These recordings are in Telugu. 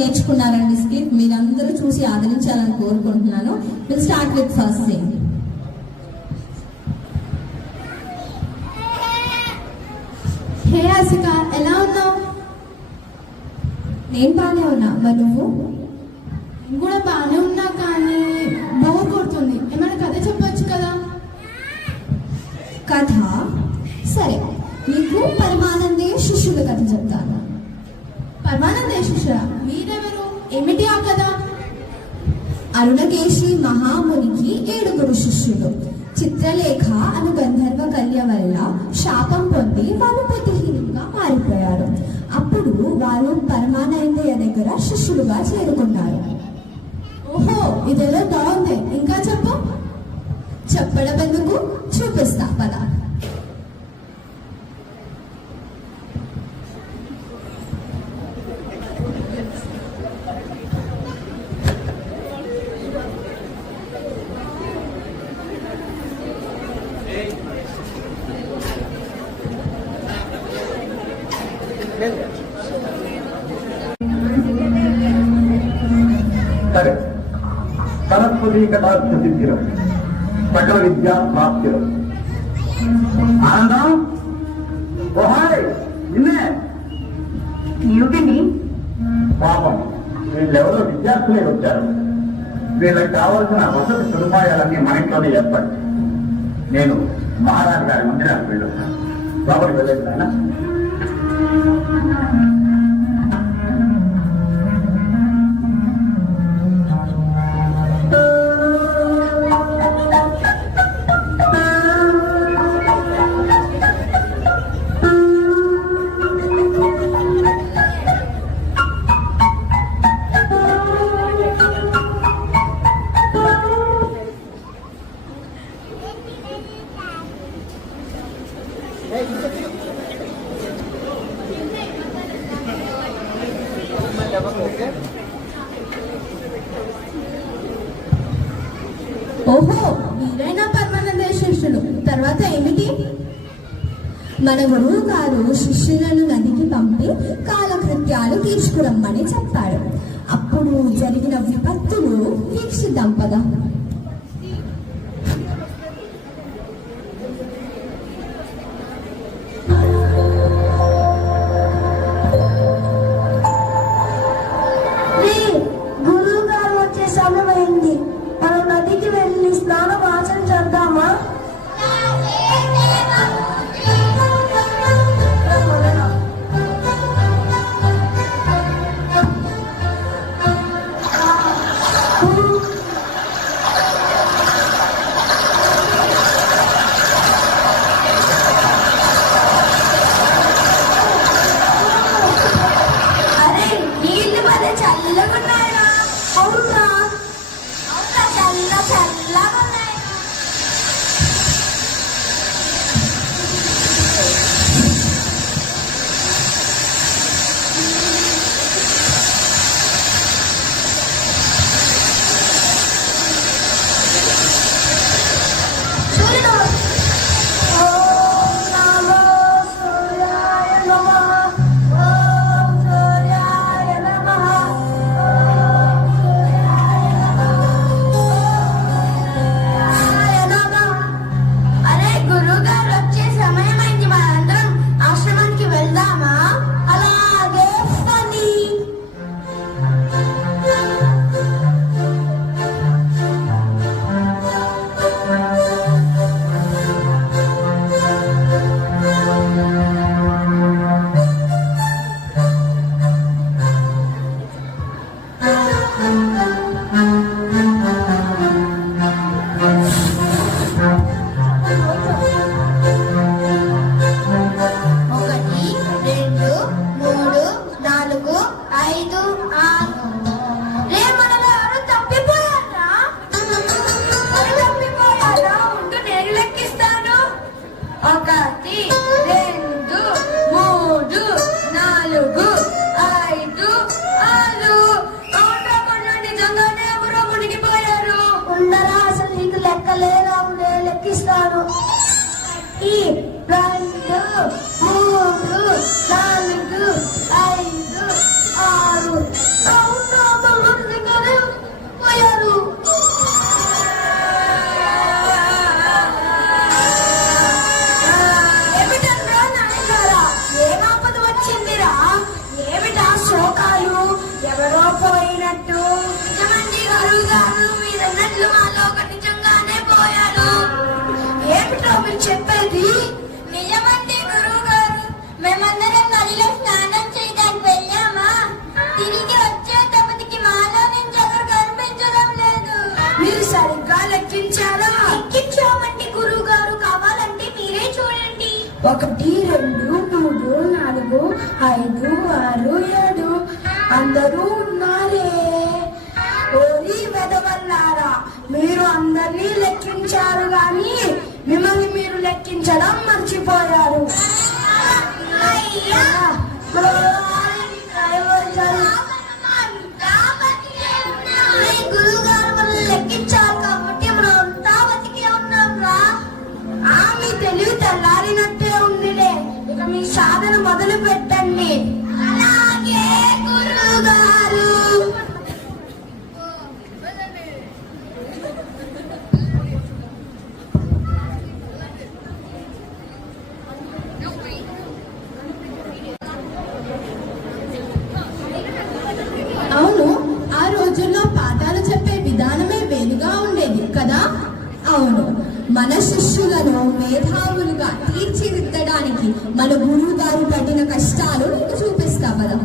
నేర్చుకున్నారండి స్కిట్. మీరందరూ చూసి ఆదరించాలని కోరుకుంటున్నాను. Will start with first thing. Hey Asika, ఎలా ఉన్నావు? నేను బాగానే ఉన్నా, మరి నువ్వు? నేను కూడా బాగానే ఉన్నా, కానీ బోర్ కొడుతుంది. ఏమైనా కథ చెప్పొచ్చు కదా? కథ? సరే, నీకు పరమానందే శిష్యుల కథ చెప్తాను. పరమానందే శిష్యుడా? మీరెవరు? ఏమిటి ఆ కథ? అరుణకేశి మహామునికి 7 శిష్యులు. చిత్రలేఖ అను గంధర్వ కన్య వల్ల శాపం పొంది వాళ్ళు బుద్ధిహీనంగా మారిపోయారు. అప్పుడు వాళ్ళు పరమానందయ్య దగ్గర శిష్యులుగా చేరుకున్నారు. ఓహో, ఇదేదో బాగుంది. ఇంకా చెప్పు. చెప్పడం ఎందుకు, చూపిస్తా పద. సరే, సరస్వతీ కథార్థసిద్ధిరం సకల విద్యా ప్రాప్తిరం. ఆనందం, ఓహాయ్ నిన్నే. ఏమిటండి? పాపం, వీళ్ళెవరో విద్యార్థులే వచ్చారు. వీళ్ళకి కావలసిన వసతి సదుపాయాలన్నీ మన ఇంట్లోనే ఏర్పాటు. నేను మహారాజు గారి మందిరానికి వెళ్ళొస్తాను. లోపలికి వెళ్ళేది నాయన. ఓహో, మీరైనా పరమానందే శిష్యులు. తర్వాత ఏమిటి? మన గురువు గారు శిష్యులను నదికి పంపి కాలకృత్యాలు తీర్చుకురమ్మని చెప్పాడు. అప్పుడు జరిగిన విపత్తులు వీక్షిద్దాం పద. గురువు గారు వచ్చే సమయమైంది. మనం నదికి వెళ్ళి స్నానం ఆచరించేద్దామా? అరే, నీళ్ళు మరి చల్లగా ఉన్నాయా? అవునా? చల్లగా ఉన్నాయి. ఓం నమో సూర్యాయ నమః. ఓం సూర్యాయ నమః. రోజులు మాలో ఒక నిజంగానే పోయాడు. ఏమిటో మీరు చెప్పేది? నిజమండి గురువు గారు. మేమందరం నదిలో స్నానం చేయడానికి వెళ్ళామా, తిరిగి వచ్చేటప్పటికి మాలో నుంచి ఎవరు కనిపించడం లేదు. మీరు సరిగ్గా లెక్కించారా? లెక్కించామండి గురువు గారు. కావాలంటే మీరే చూడండి. 1 2 3 4 5 6 7 అందరూ ఉన్నారే. ఓరి వెదవల్లారా, మీరు అందరినీ లెక్కించారు గాని మిమ్మల్ని మీరు లెక్కించడం మర్చిపోయారు. గురువుగారు మనల్ని లెక్కించారు కాబట్టి మనం అంతా బతికే ఉన్నాం రా. మీ తెలివి తెల్లారినట్టే ఉందిలే. ఇక మీ సాధన మొదలు పెట్టండి. అలాగే గురువుగారు. అవును, ఆ రోజుల్లో పాఠాలు చెప్పే విధానమే వేరుగా ఉండేది కదా. అవును, మన శిష్యులను మేధావులుగా తీర్చిదిద్దడానికి మన గురువు గారు పడిన కష్టాలు నీకు చూపిస్తా కదా.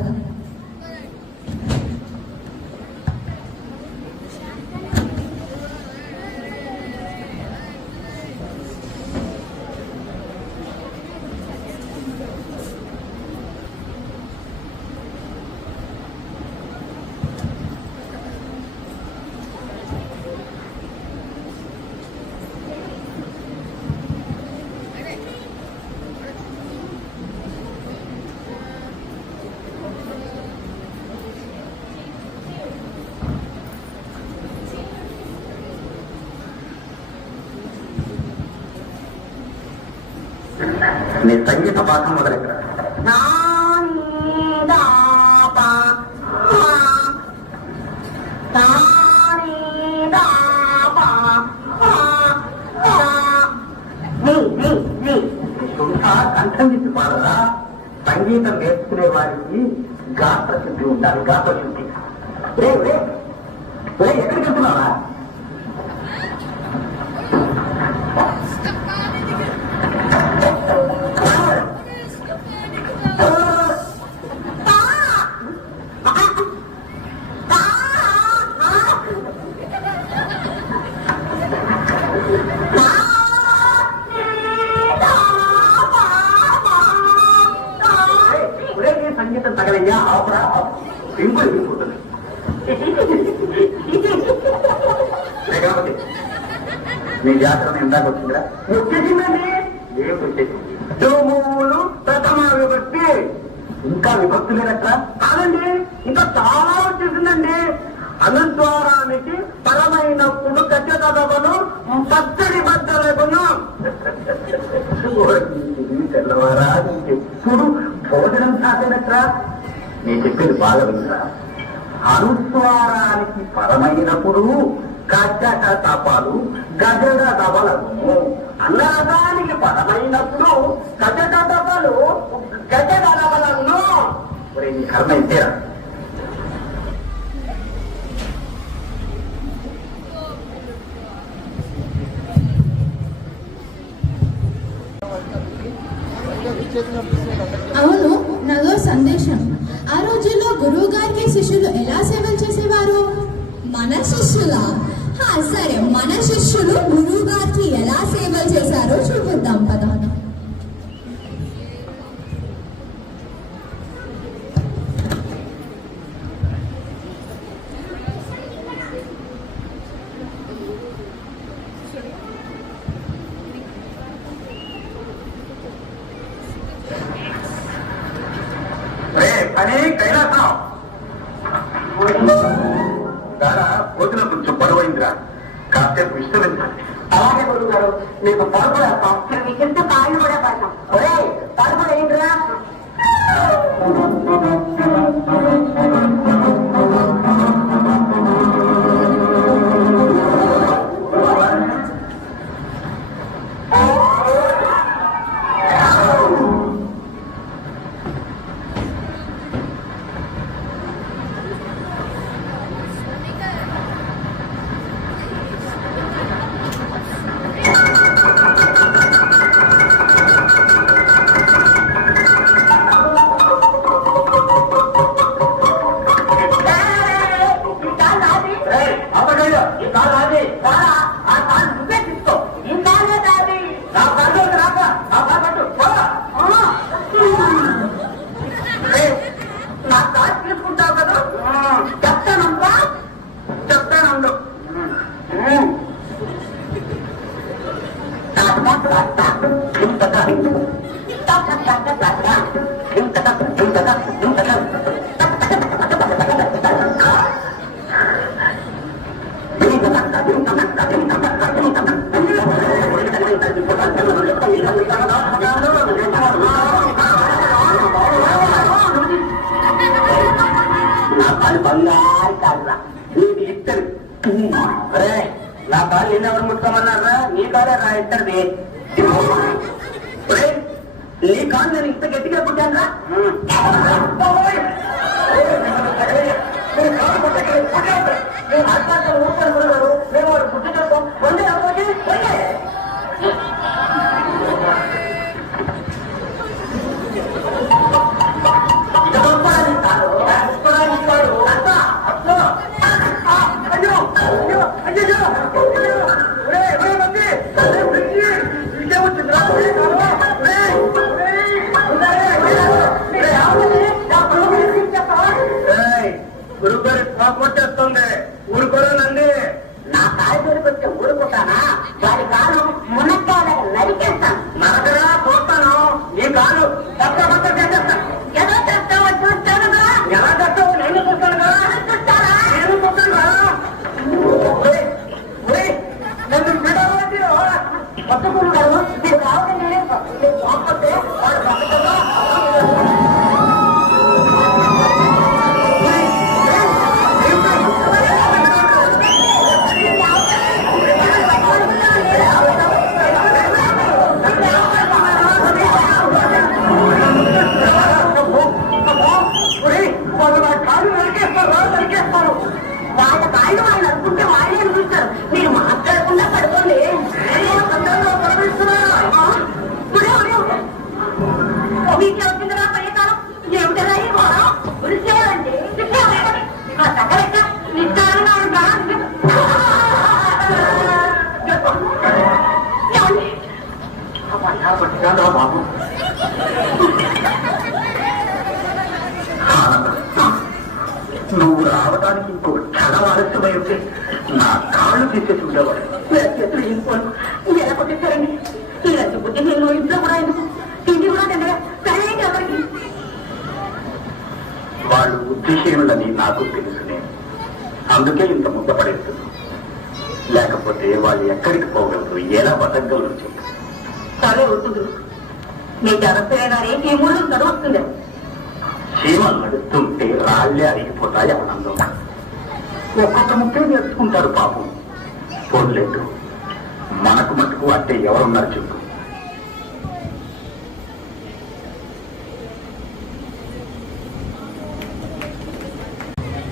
నీ సంగీత పాఠం మొదలెక్కడ. కంఠం తీసి పాడరా. సంగీతం నేర్చుకునే వారికి గాత్ర శుద్ధి ఉండాలి. గాత్ర శుద్ధి. ఎక్కడికి వెళ్తున్నావా? సంగీతం తగలయ్యా ఆపరా. ఇంకులు ఇంకుతుంది. మీ జాతర ఇందాక వచ్చిందిరా. వచ్చేసిందండి. ఏం వచ్చేసింది? దోమూలు ప్రథమ విభక్తి. ఇంకా విభక్తి లేదట్రా? కాదండి, ఇంకా చాలా వచ్చేసిందండి. అనుద్వారానికి పరమైనప్పుడు కచ్చదవను పచ్చడి బద్దలగును. తెల్లవారా ఎప్పుడు భోజనం సాధనట్రా. నేను చెప్పేది బాగా వింటా. అనుస్వారానికి పరమైనప్పుడు కచ్చట తపాలు గజడ దవలను. అన్నదానికి పరమైనప్పుడు కచ్చట తపాలు గజడ దవలను. నీ కర్మ ఇంతేరా. అవును, నాదో సందేశం. ఆ రోజుల్లో గురువు గారికి శిష్యులు ఎలా సేవలు చేసేవారు? మన శిష్యులా? సరే, మన శిష్యులు గురువు గారికి ఎలా సేవలు చేశారో చూపిద్దాం పద. అని కైలాసం దారా భోజనం కొంచెం బరువైందిరా. కాసేపు విశ్రమించాలి. అలాగే గురువు గారు, మీకు పరుపు వేస్తాం. మీకెంత పాలు కూడా పడతాం. ఒరే పరుపు ఏంటిరా? ఈ కాలు అది ఆ కాలు నువ్వే తీసుకో. ఈ కాలే దాది. నా కాలు రాక నా కాలు పట్టు. నా కాలు తీసుకుంటావు కదా, చెప్తానమ్మా. చెప్తానండు. నా కాలు బంగారు కాదురా, నీది ఇద్దరు. అరే నా కాలు నిన్నెవరు ముట్టుకోమన్నారా? నీ కాలే రా ఇద్దరిది. నీ కాలు నేను ఇంత గట్టిగా పుట్టాను. నేను హాస్పిటల్ ఊరుకోరు, మేము వాడు పుట్టినప్పుడు వందే అవ్వకి వందే. గురుగారి కొట్టేస్తుంది, ఊరుకోరానండి. నా కాలు దొరికొచ్చే ఊరుకుంటానా? వాడి కాలు మునక్కాయ నరికేస్తాను. నరకరా చూస్తాను. నీ కాలు పక్క చేసేస్తాను. ఏదో చేస్తావో చూస్తానుగా. ఎలా చేస్తావు? నేను చూస్తానుగా. చూస్తారా? నేను చూస్తానుగా. నన్ను విడవద్దు. పట్టుకుని గారు మీరు రావడం పోకపోతే వాడు పక్కగా వాళ్ళ కాళ్ళు వాళ్ళు అనుకుంటే వాళ్ళే అనిపిస్తారు. మీరు మాట్లాడకుండా పడుకోండి. మీకు వచ్చిందిరా పరికాలం ఏమిటరా ఈ వారం ఉరిసేయండి. తగ్గలేక నిశ్చారంగా ఉంటా. బాబు నువ్వు రావడానికి ఇంకో క్షణం ఆలస్యమై ఉంటే నా కాళ్ళు తీసేసి ఉండేవాడు. చేతులు ఇంకోను ఎలా కొట్టేశారండి? ఇలాంటి బుద్ధి నేను ఇంట్లో కూడా ఎందుకు తిండి కూడా తిండగా సరైన ఎవరికి వాళ్ళు బుద్ధిహీనులని నాకు తెలుసునే, అందుకే ఇంత ముద్దపడేస్తుంది. లేకపోతే వాళ్ళు ఎక్కడికి పోగలరు, ఎలా బతకగలరు చెప్పు. సరే వస్తుంది. మీకు ఎవరైనా ఈ మూడు చదవస్తుంది. చీమలు నడుస్తుంటే రాళ్లే అరిగిపోతాయి ఆనందం. ఒక్కొక్క ముక్కే నేర్చుకుంటారు పాపం. పోలేదు, మనకు మటుకు అంటే ఎవరున్నారు చెప్పు.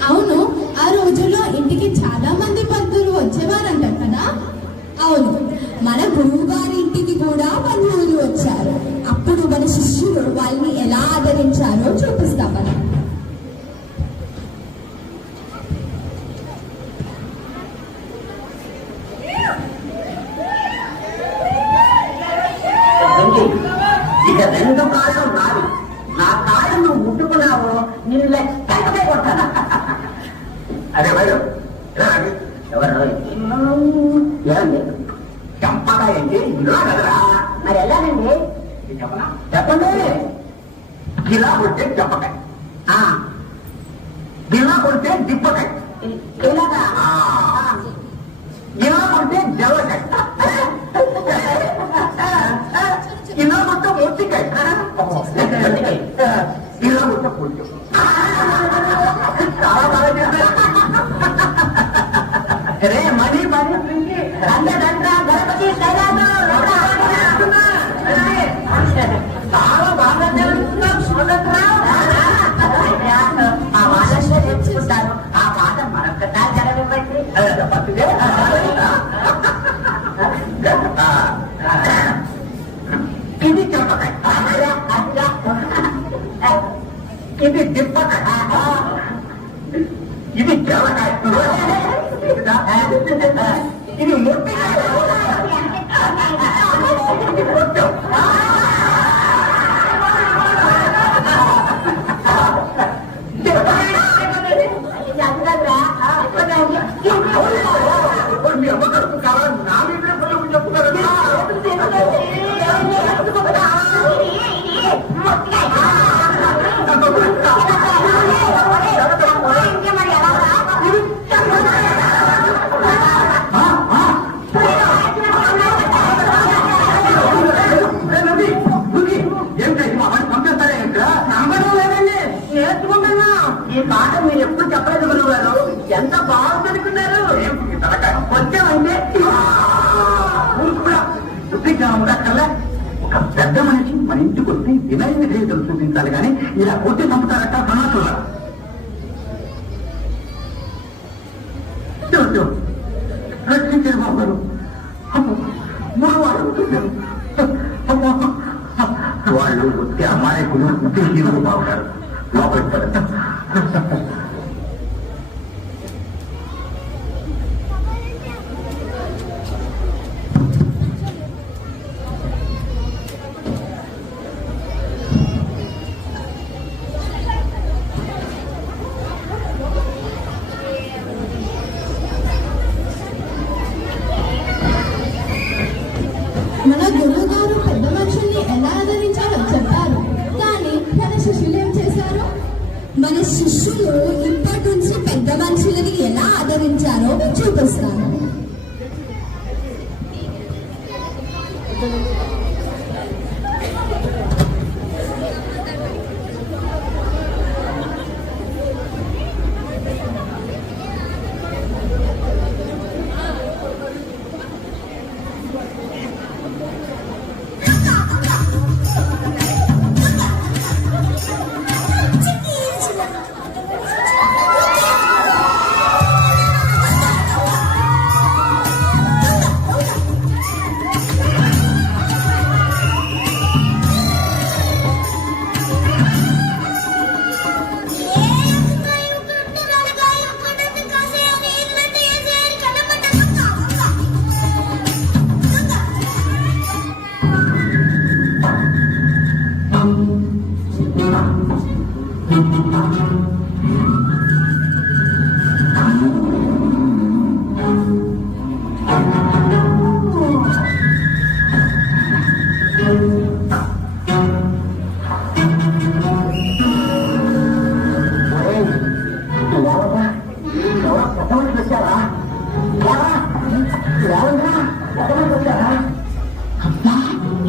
అవును, ఆ రోజుల్లో ఇంటికి చాలా మంది భక్తులు వచ్చేవారంట కదా? అవును, మన గురువు గారి ఇంటికి కూడా బంధువులు వచ్చారు. అప్పుడు మన శిష్యులు వాళ్ళని ఎలా ఆదరించారో చూపిస్తాం మనం. ఇక రెండు కాళ్ళు నావి. నా కాళ్ళు నువ్వు ముట్టుకున్నావు, నిన్ను లెక్కపై కొడతాను. అదే భయం ఎవరు ఏమండి? చంపగా ఏంటి ఇందులో కదరా? మరి ఎలానండి? చెప్పనా? చెప్పండి. ఇలా కొడితే చెప్పకాయ, ఇలా కొడితే దిప్పకాయ, ఇలాగా ఇలా కొడితే జవకాయ, ఇలా కొడితే మొట్టికాయ, ఇలా కొడితే పొట్టు. చాలా బాగా చేశారు. రే మనీ మనీ రంగ గణపతి చాలా బాగా ఆ వాళ్ళంతా నేర్చుకుంటారు. ఆ పాట మరొకసారి జరగబట్టి ఇది చెప్పకాయ, ఇది దిప్పకాయ, ఇది జలకాయ, ఇది మొట్టికాయ. మీ అమ్మ కడుపు కావాలా నా మీద చెప్తున్నారు. నేర్చుకుంటున్నా. ఈ పాట మీరు ఎప్పుడు చెప్పలేదు గురువు గారు. ఎంత బాగుందనుకున్నారు. వచ్చామంటే కల్లా ఒక పెద్ద మనిషి మన ఇంటికి వస్తే వినయ విధేయతలు చూపించాలి కానీ ఇలా కొట్టి చంపుతారట సమాసులా. రక్షించారు బాబు. వాళ్ళు వస్తే అమాయకులు ఉద్దేశీలు బాగున్నారు. లోపలికి మన గురువు గారు పెద్ద మనుషుల్ని ఎలా ఆదరించారో చెప్పారు. కానీ మన శిష్యులు ఏం చేశారు? మన శిష్యులు ఇప్పటి నుంచి పెద్ద మనుషులని ఎలా ఆదరించారో నేను చూపిస్తాను.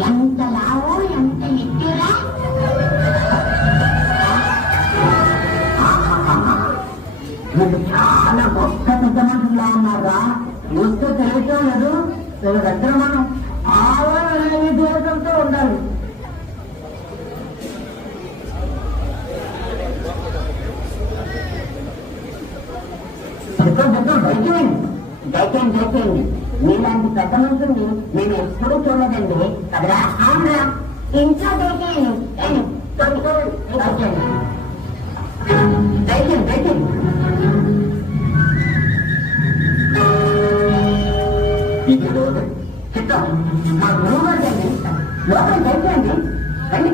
ఎంత లావో ఎంత ఎత్తురా. మీరు చాలా గొప్ప పెద్ద మనుషులా ఉన్నారా. చూస్తే తెలియటం లేదు. వీళ్ళ దగ్గర మనం ఆలోచన దేశంతో ఉండాలి. దయచేయండి. మీలాంటి పెద్ద మనుషుల్ని నేను ఎప్పుడూ చూడలేదండి కదరా. ఇంట్లో దయచేయండి. దయచేయండి. ఇది రోజు చిత్తం మా గురువు గారు అండి. లోపల దయచేయండి. రండి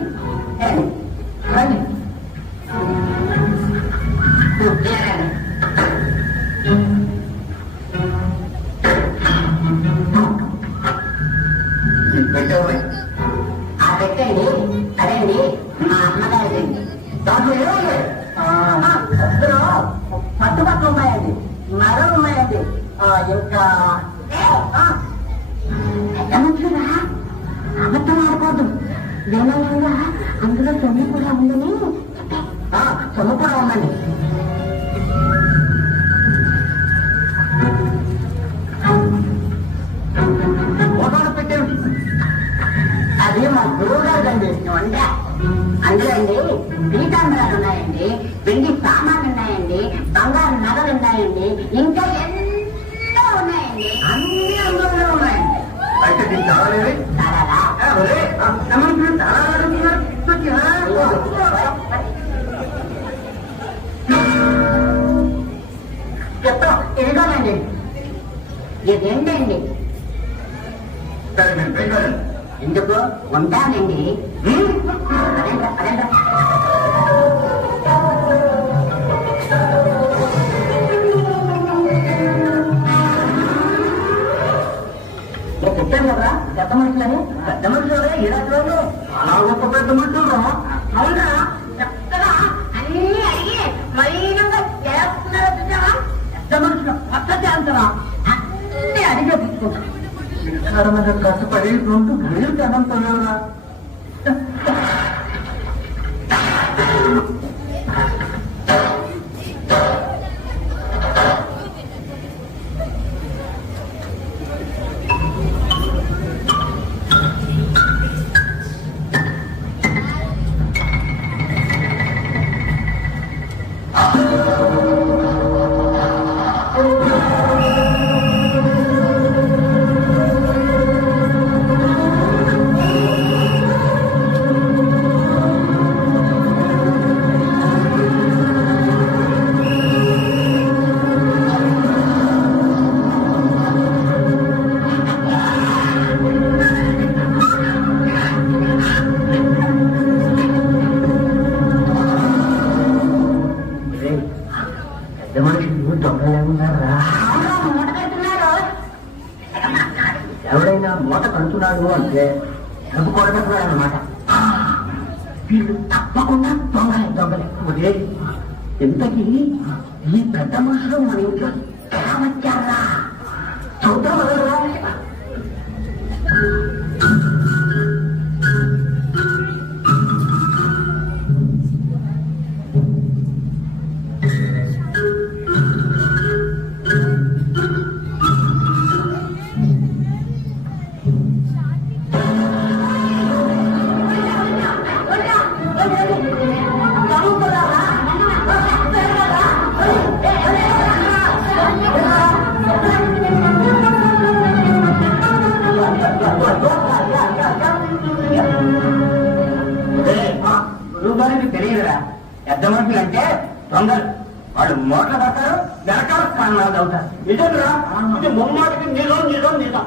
రండి రండి. పెట్టేవాళ్ళే ఆ పెట్టండి. అదే అండి మా అమ్మగారి దాంట్లో ఏమండి అందులో పట్టుబట్టలు ఉన్నాయండి, మరలు ఉన్నాయండి. ఇంకా మంచిగా అబద్ధం ఆడకూడదు. వినయంగా అందులో సొమ్ము కూడా ఉందని సొమ్ము కూడా ఉందండి. అది మా గురువు గారు అండి. వంట అందులో అండి పీతాంబరాలు ఉన్నాయండి, వెండి సామాన్లు ఉన్నాయండి, బంగారు నగలు ఉన్నాయండి, ఇంకా ఎన్నో ఉన్నాయండి. అన్ని అందులో ఉన్నాయండి. అయితే నీకు చాలా ఇదిగోనండి ఇదేంటండి సరే నేను పైకి ఎందుకు ఉంటానండి అదేంట్రా అదేంట్రా చెప్పాను కదా పెద్ద మనుషులని పెద్ద మనుషులు ఈడట్లేదు అలా గొప్ప పెద్ద మనుషులు అవునా చక్కగా అన్ని అడిగి మలీనంగా చేస్తున్నారో చూసావా పెద్ద మనుషులు పద్ధతి అంటారా అన్ని అడిగే పుచ్చుకుంటారు మీద కష్టపడి 2 వేలు కదంతలేవురా పెద్ద మనుషులు దొంగలేమన్నారా ఎవడైనా మూట కడుతున్నాడు అంటే డబ్బు కొడగట్టున్నాడు అన్నమాట వీళ్ళు తప్పకుండా దొంగలే ఇంతకీ ఈ పెద్ద మనుషులు మన ఇంట్లో ఎలా వచ్చారా చూద్దాం గురువుగారికి తెలియదురా పెద్ద మనుషులు అంటే దొంగలు వాళ్ళు మూటలు పడతారు వెనకాల స్థానాలు అవుతారు నిజంరా ఇది ముమ్మాటికి నిజం నిజం నిజం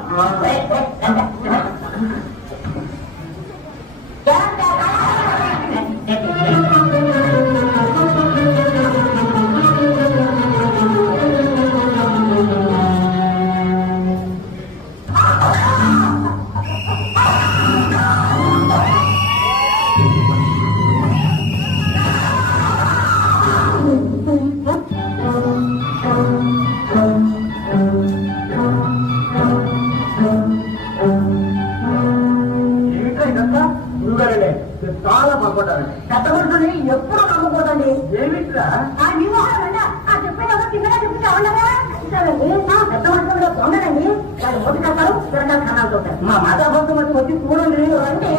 చాలా బాగుంటారు పెద్ద మనుషుల్ని ఎప్పుడు నమ్ముకోదండి ఏమిట్రా పెద్ద మనుషులు దొంగలండి వాళ్ళు ఓటు కట్టారు చూడటానికి కన్నాలు చూస్తారు మా మాతాభక్తం వచ్చి వచ్చి చూడండి అంటే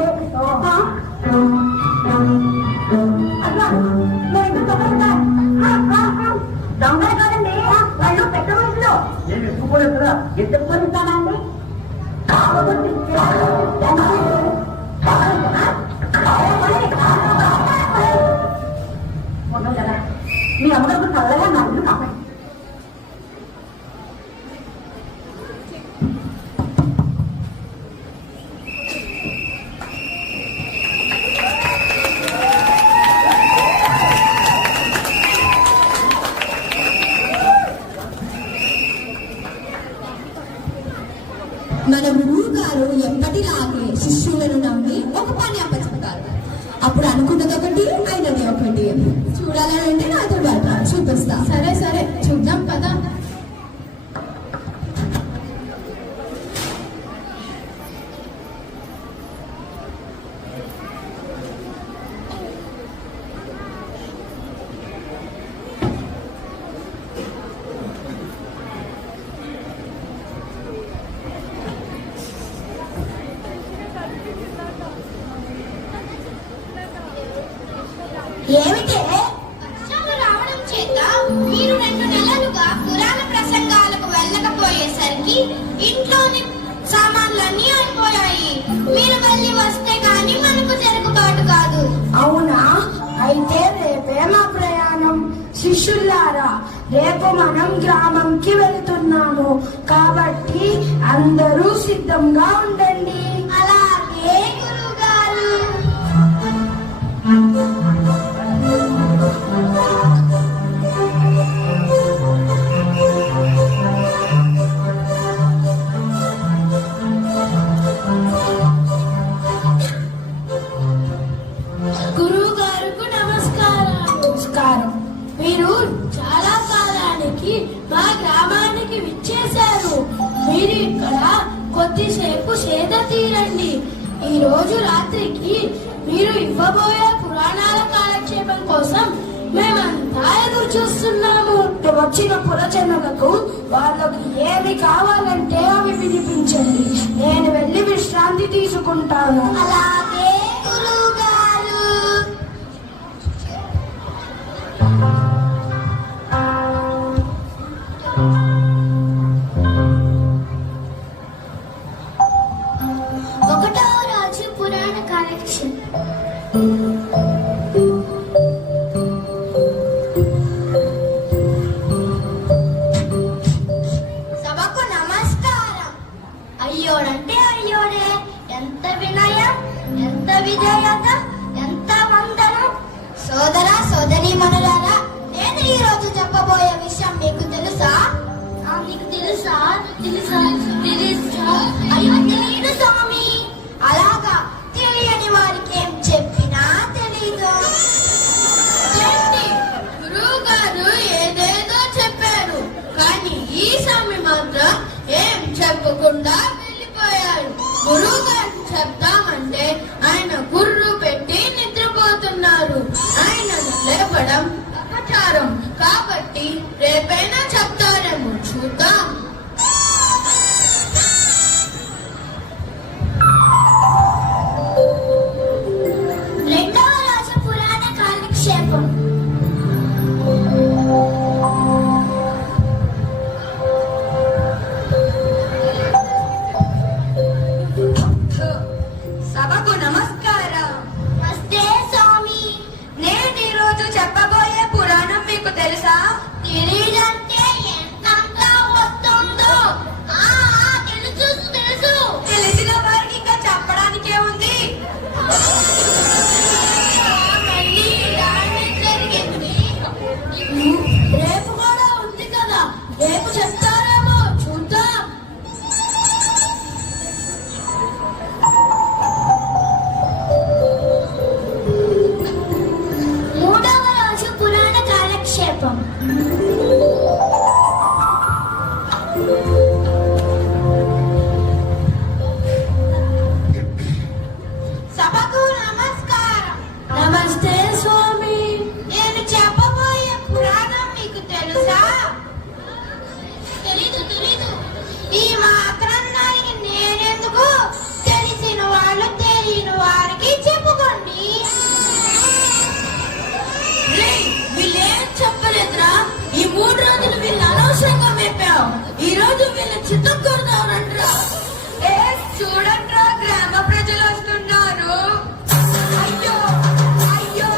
దొంగలు కాదండి వాళ్ళు పెద్ద మనుషులు నేను ఎత్తుకోలేదురా ఎత్తుకొనిస్తానండి మీ అమ్మగారు చల్లగా నా ఇల్లు కాపాడు మన గురువు గారు ఎప్పటిలాగే శిష్యులను నమ్మి ఒక పని అప్పచెప్తారు. అప్పుడు అనుకున్నది ఒకటి, అయినది ఒకటి. చూడాలంటే నాతో పాటు చూపిస్తా. సరే సరే చూద్దాం కదా. ఏమిటే వర్షాలు రావడం చేత మీరు 2 నెలలుగా పురాణ ప్రసంగాలకు వెళ్ళకపోయేసరికి ఇంట్లోని సామాన్లన్నీ అయిపోయాయి. మీరు వెళ్ళి వస్తే గాని మనకు జరుగుబాటు కాదు. అవునా? అయితే రేపే మా ప్రయాణం. శిష్యులారా, రేపు మనం గ్రామంకి వెళ్తున్నాము కాబట్టి అందరూ సిద్ధంగా ఉండండి. అలాగే గురువుగారు. గురువు గారికి నమస్కారం. మీరు చాలా కాలానికి మా గ్రామానికి విచ్చేశారు. మీరు ఇక్కడ కొద్దిసేపు సేద తీరండి. ఈ రోజు రాత్రికి మీరు ఇవ్వబోయే పురాణాల కాలక్షేపం కోసం మేమంతా ఎదురు చూస్తున్నాము. వచ్చిన పురజనులకు వాళ్ళకి ఏమి కావాలంటే అవి వినిపించండి. నేను వెళ్ళి విశ్రాంతి తీసుకుంటాను. అలాగే గురువుగారు. ఒకటవ రాజు పురాణ కాలక్షేపం. సభకు నమస్కారం. అయ్యోడంటే అయ్యోడే, ఎంత వినయం, ఎంత విధేయత, ఎంత వందనం. సోదరా సోదరీమణులారా, నేను ఈ రోజు చెప్పబోయే విషయం మీకు తెలుసా? నీకు తెలుసా? తెలుసా? అయ్యో తెలియదు స్వామి. అలాగా, తెలియని వారికి ఏం చెప్పినా తెలీదు. గురువు గారు ఏదేదో చెప్పారు, కానీ ఈ స్వామి మాత్రం ఏం చెప్పకుండా వెళ్ళిపోయారు. గురువు గారు చెప్తామంటే ఆయన గుర్రు పెట్టి నిద్రపోతున్నారు. ఆయనను లేపడం అపచారం కాబట్టి రేపైనా చెప్తారేమో, చూద్దాం. రెండవ రాజు పురాణ కాలక్షేపం. సభకు నమస్కారం. నమస్తే స్వామి. నేను ఈ రోజు చెప్పబోయే పురాణం మీకు తెలుసా? తెలీదంటే ఎంతంతా వస్తుందో. తెలుసు తెలుసు. తెలిసిన వారికి ఇంకా చెప్పడానికే ఉంది. మళ్ళీ ఇలానే జరిగింది. రేపు కూడా ఉంది కదా, రేపు చెప్తారేమో, చూద్దాం. మూడవ రాజు పురాణ కాలక్షేపం. సభకు నమస్కారం. నమస్తే స్వామి. నేను చెప్పబోయే పురాణం మీకు తెలుసా? తెలీదు. ఈ మాత్రం దానికి నేనెందుకు? తెలిసిన వాళ్ళు తెలియని వారికి చెప్పుకోండి. వీళ్ళేం చెప్పలేదురా. ఈ 3 రోజులు వీళ్ళు అనవసరంగా మేపావు. ఈ రోజు వీళ్ళు చిత్తం కొడతారంట్రా. చూడండిరా, గ్రామ ప్రజలు వస్తున్నారు. అయ్యో అయ్యో,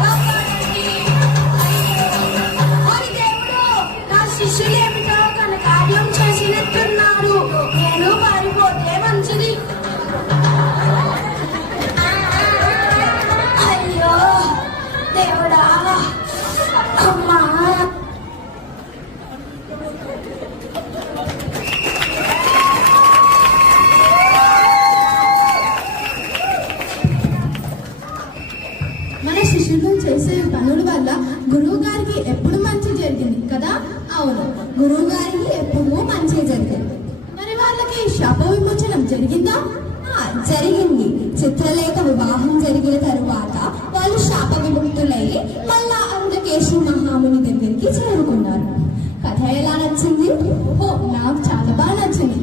కాపాడండి. ఓరి దేవుడు, నా శిష్యులు ఏమిటో తన కార్యం చేసినట్టున్నారు. నేను పారిపోతే మంచిది. అయ్యో దేవుడా, అమ్మా. మన శిష్యులు చేసే పనుల వల్ల గురువు గారికి ఎప్పుడు మంచి జరిగింది కదా? అవును, గురువు గారికి ఎప్పుడూ మంచి జరిగింది. మరి వాళ్ళకి శాప విమోచనం జరిగిందా? జరిగింది. చిత్రలేఖ వివాహం జరిగిన తరువాత వాళ్ళు శాప విముక్తులయ్యి మళ్ళా అరుణకేశు మహాముని దగ్గరికి చేరుకున్నారు. కథ ఎలా నచ్చింది? ఓ, నాకు చాలా బాగా నచ్చింది.